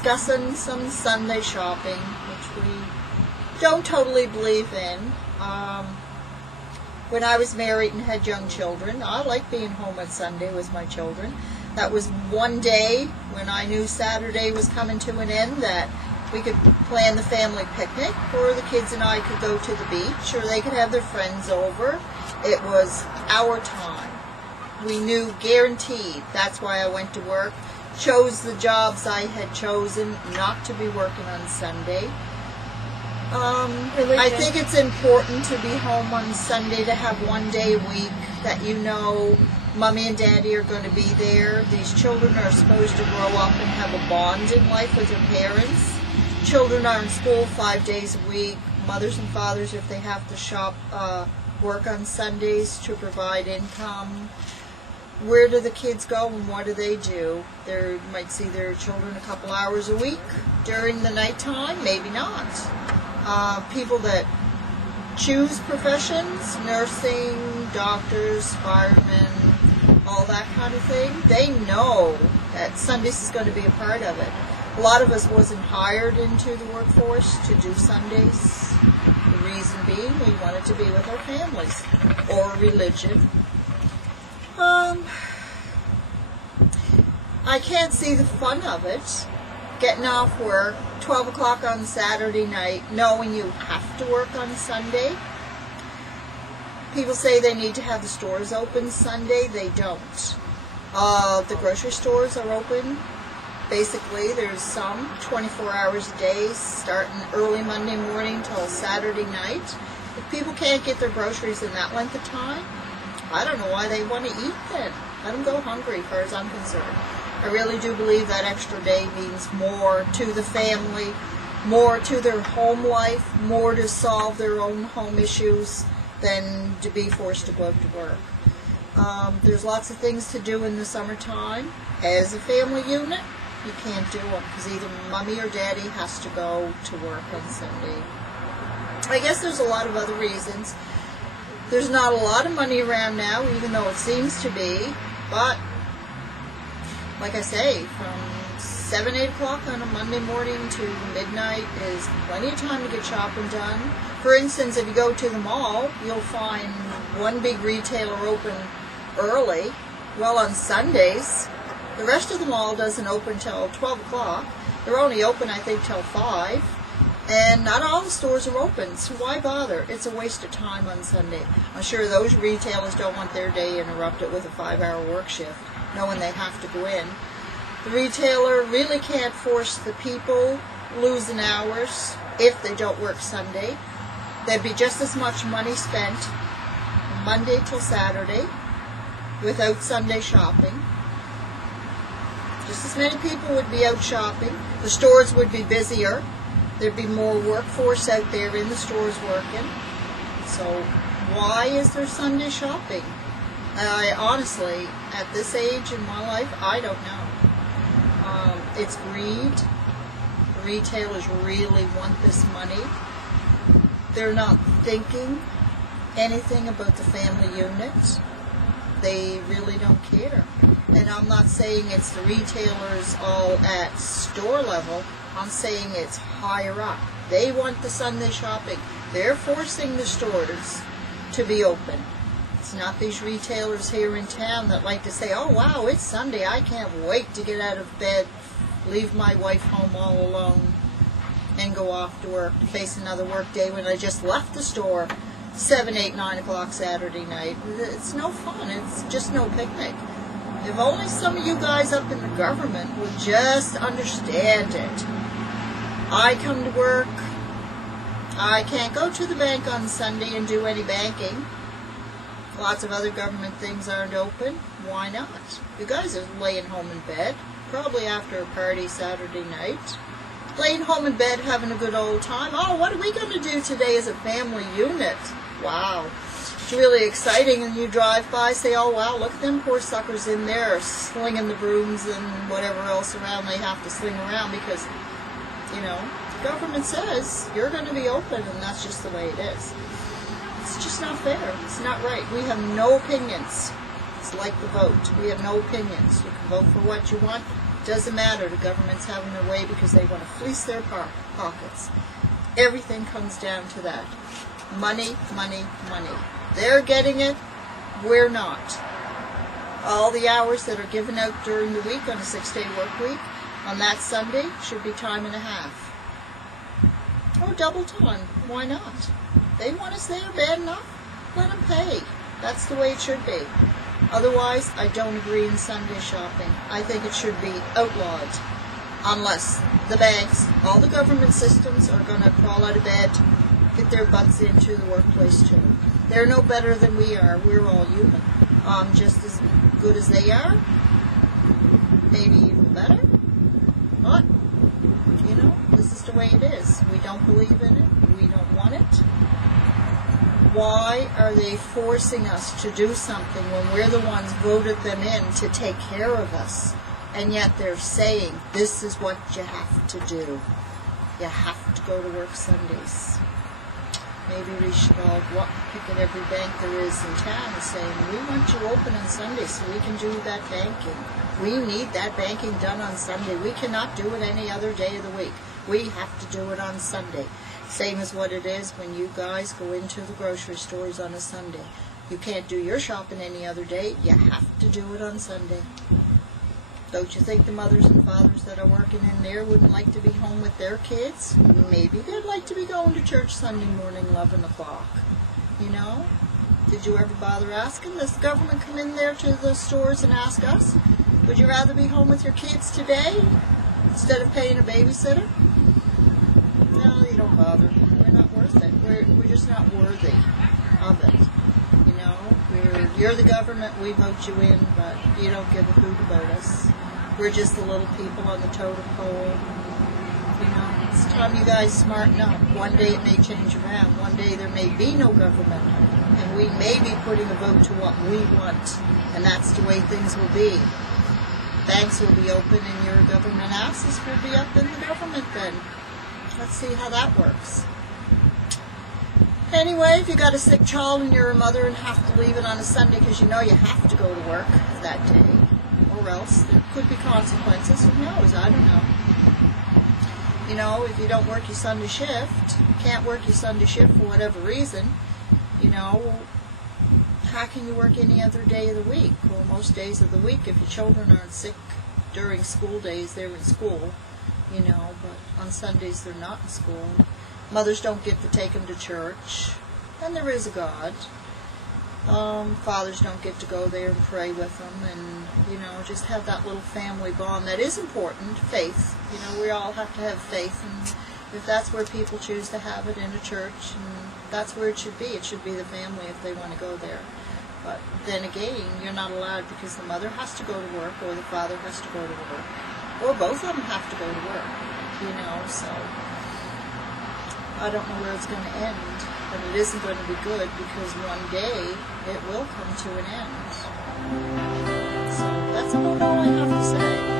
discussing some Sunday shopping, which we don't totally believe in. When I was married and had young children, I liked being home on Sunday with my children. That was one day when I knew Saturday was coming to an end that we could plan the family picnic, or the kids and I could go to the beach, or they could have their friends over. It was our time. We knew, guaranteed. That's why I went to work. Chose the jobs I had chosen not to be working on Sunday. I think it's important to be home on Sunday, to have one day a week that you know Mommy and Daddy are going to be there. These children are supposed to grow up and have a bond in life with their parents. Children are in school 5 days a week. Mothers and fathers, if they have to shop, work on Sundays to provide income. Where do the kids go and what do they do? They might see their children a couple hours a week during the nighttime, maybe not. People that choose professions, nursing, doctors, firemen, all that kind of thing, they know that Sundays is going to be a part of it. A lot of us wasn't hired into the workforce to do Sundays. The reason being we wanted to be with our families or religion. I can't see the fun of it, getting off work 12 o'clock on Saturday night, knowing you have to work on Sunday. People say they need to have the stores open Sunday. They don't. The grocery stores are open. Basically, there's some 24 hours a day, starting early Monday morning till Saturday night. If people can't get their groceries in that length of time, I don't know why they want to eat then. Let them go hungry, as far as I'm concerned. I really do believe that extra day means more to the family, more to their home life, more to solve their own home issues than to be forced to go out to work. There's lots of things to do in the summertime. As a family unit, you can't do them because either Mommy or Daddy has to go to work on Sunday. I guess there's a lot of other reasons. There's not a lot of money around now, even though it seems to be, but like I say, from 7, 8 o'clock on a Monday morning to midnight is plenty of time to get shopping done. For instance, if you go to the mall, you'll find one big retailer open early. Well, on Sundays, the rest of the mall doesn't open till 12 o'clock. They're only open, I think, till 5. And not all the stores are open, so why bother? It's a waste of time on Sunday. I'm sure those retailers don't want their day interrupted with a 5-hour work shift, knowing they have to go in. The retailer really can't force the people losing hours if they don't work Sunday. There'd be just as much money spent Monday till Saturday without Sunday shopping. Just as many people would be out shopping. The stores would be busier. There'd be more workforce out there in the stores working. So why is there Sunday shopping? I honestly, at this age in my life, I don't know. It's greed. The retailers really want this money. They're not thinking anything about the family unit. They really don't care. And I'm not saying it's the retailers all at store level. I'm saying it's higher up. They want the Sunday shopping. They're forcing the stores to be open. It's not these retailers here in town that like to say, oh wow, it's Sunday, I can't wait to get out of bed, leave my wife home all alone, and go off to work to face another work day when I just left the store 7, 8, 9 o'clock Saturday night. It's no fun. It's just no picnic. If only some of you guys up in the government would just understand it. I come to work. I can't go to the bank on Sunday and do any banking. Lots of other government things aren't open. Why not? You guys are laying home in bed, probably after a party Saturday night. Laying home in bed, having a good old time. Oh, what are we going to do today as a family unit? Wow. It's really exciting, and you drive by, say, oh wow, look at them poor suckers in there slinging the brooms and whatever else around they have to sling around because, you know, the government says you're going to be open, and that's just the way it is. It's just not fair. It's not right. We have no opinions. It's like the vote. We have no opinions. You can vote for what you want. Doesn't matter. The government's having their way because they want to fleece their pockets. Everything comes down to that. Money, money, money. They're getting it. We're not. All the hours that are given out during the week on a 6-day work week, on that Sunday, should be time and a half. Or double time. Why not? They want us there bad enough? Let them pay. That's the way it should be. Otherwise, I don't agree in Sunday shopping. I think it should be outlawed. Unless the banks, all the government systems are going to crawl out of bed, get their butts into the workplace too. They're no better than we are. We're all human. Just as good as they are. Maybe even better. But, you know, this is the way it is. We don't believe in it. We don't want it. Why are they forcing us to do something when we're the ones voted them in to take care of us? And yet they're saying, this is what you have to do. You have to go to work Sundays. Maybe we should all pick at every bank there is in town and saying, we want you open on Sunday so we can do that banking. We need that banking done on Sunday. We cannot do it any other day of the week. We have to do it on Sunday. Same as what it is when you guys go into the grocery stores on a Sunday. You can't do your shopping any other day. You have to do it on Sunday. Don't you think the mothers and fathers that are working in there wouldn't like to be home with their kids? Maybe they'd like to be going to church Sunday morning, 11 o'clock. You know? Did you ever bother asking? Does the government come in there to the stores and ask us, would you rather be home with your kids today instead of paying a babysitter? No, you don't bother. We're not worth it. We're just not worthy of it. You know? You're the government, we vote you in, but you don't give a hoot about us. We're just the little people on the totem pole. You know, it's time you guys smarten up. One day it may change around. One day there may be no government, and we may be putting a vote to what we want, and that's the way things will be. Banks will be open, and your government asses will be up in the government then. Let's see how that works. Anyway, if you got a sick child and you're a mother and have to leave it on a Sunday because you know you have to go to work that day, or else there could be consequences. Who knows? I don't know. You know, if you don't work your Sunday shift, can't work your Sunday shift for whatever reason, you know, how can you work any other day of the week? Well, most days of the week, if your children aren't sick during school days, they're in school, you know, but on Sundays they're not in school. Mothers don't get to take them to church, and there is a God. Fathers don't get to go there and pray with them, and, you know, just have that little family bond. That is important, faith. You know, we all have to have faith, and if that's where people choose to have it, in a church, and that's where it should be. It should be the family if they want to go there. But then again, you're not allowed because the mother has to go to work, or the father has to go to work, or both of them have to go to work, you know, so I don't know where it's going to end, but it isn't going to be good because one day it will come to an end. So that's about all I have to say.